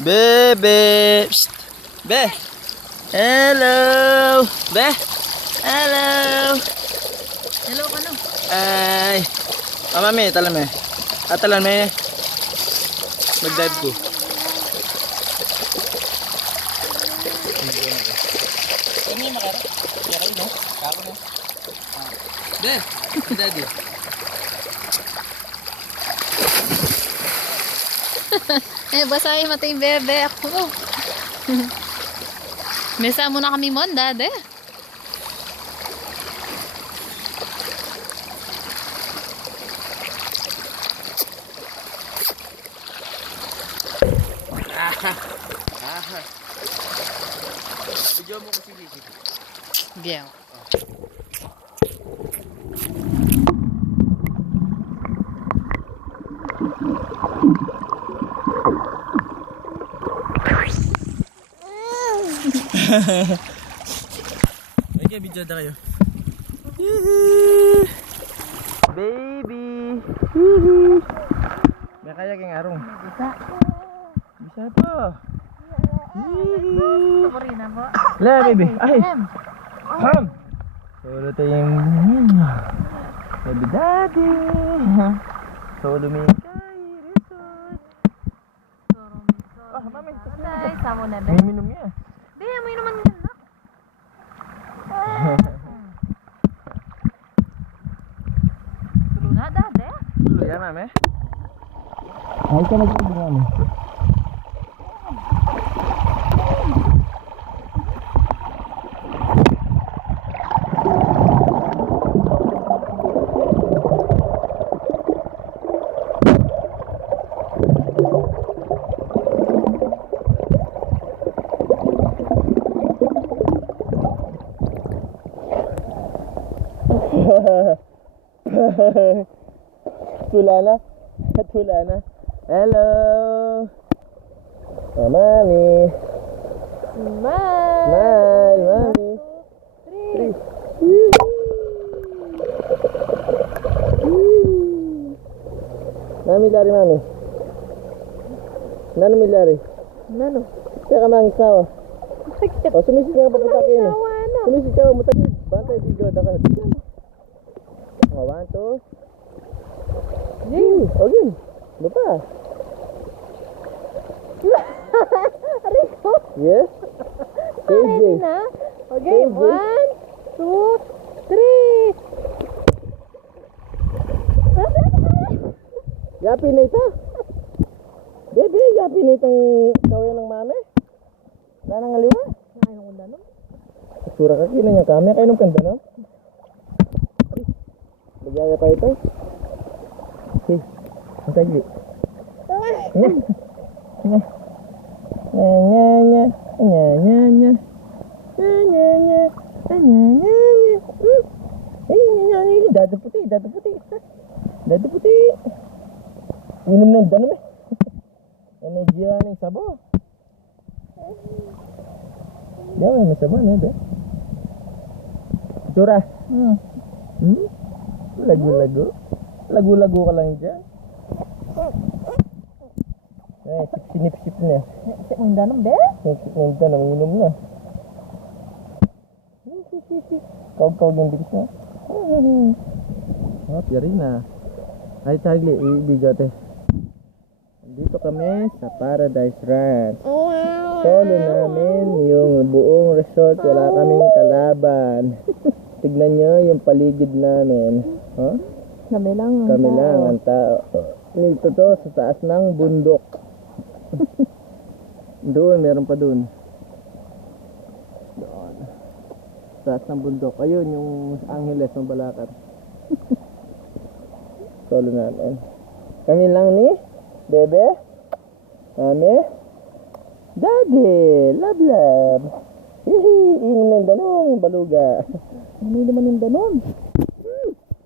Bebe. Psst. Be. Hello. Be. Hello. Hello ka no? Ay. Mami, talan me. Talan me. Mag-dive ko. Ini makara. Ya kayo no? Kako no? Be. Daddy. Basahin mo yung bebe ako. Mesa muna kami mon, dade. Video mo kasi dito. Gel. Okay, video na kayo. Baby. May kaya kang arong. Bisa. Bisa pa. Gusto mo rin mo? La, baby. Ay. Ham. Solo tayong baby daddy. Solo me. Mami. Ay, samo na ba? May minum niya. Di, may naman yun na. Tulo na, dade. Tuloy yan, mami. Ay, ka nag-ibig mami. Tulana. Tulana. Hello. Oh, mami. Smile, mami. 3. Nami lari, mami. Nano mi lari? Nano? Siya ka mang sawa. O, sumisid nga papunta kayo. Sumisid ka, mutagid. Bantay, di gawad ka. O, 1, 2. Okay. Lupa. Rico? Yes. Ready na? Okay, 1, 2, 3. Yapi na ito. Bebe, yapi na itong kawayan ng mami. Nanang aliwa. Nakainom ko danon? Sura ka, kina niya kami. Kainom kanda no? Magyaya pa ito. Okay. Ang tagi. Nya. Nya. Nya, nya, nya. Nya, nya, nya. Nya, nya, nya. Nya, nya, nya. Eh, nya, nya, nya. Dado puti, dado puti. Dado puti. Inom na yung danom eh. Yan ay giwa ng sabo. Yaw, may sabo na ito. Sura. Lagu-lagu. Lagu-lagu ka lang dyan. Eh, sinip-sip na. Sip mong danon, be? Sinip-sip na ito, nanginom na. Kawag-kawag yung bilis na. Oh, piyari na. Ay, Charlie, i-video ate. Dito kami sa Paradise Ranch. Solo namin yung buong resort. Wala kaming kalaban. Tignan nyo yung paligid namin. Huh? Kami lang. Kami lang ang tao. Dito to sa taas ng bundok. Doon, meron pa doon. Doon. Sa taas ng bundok. Ayun, yung Angeles ng Balakat. Solo namin. Kami lang ni Bebe, Mami, Daddy, love love. Hihi, inom na yung danong, baluga. Ano naman yung danon?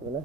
Wala.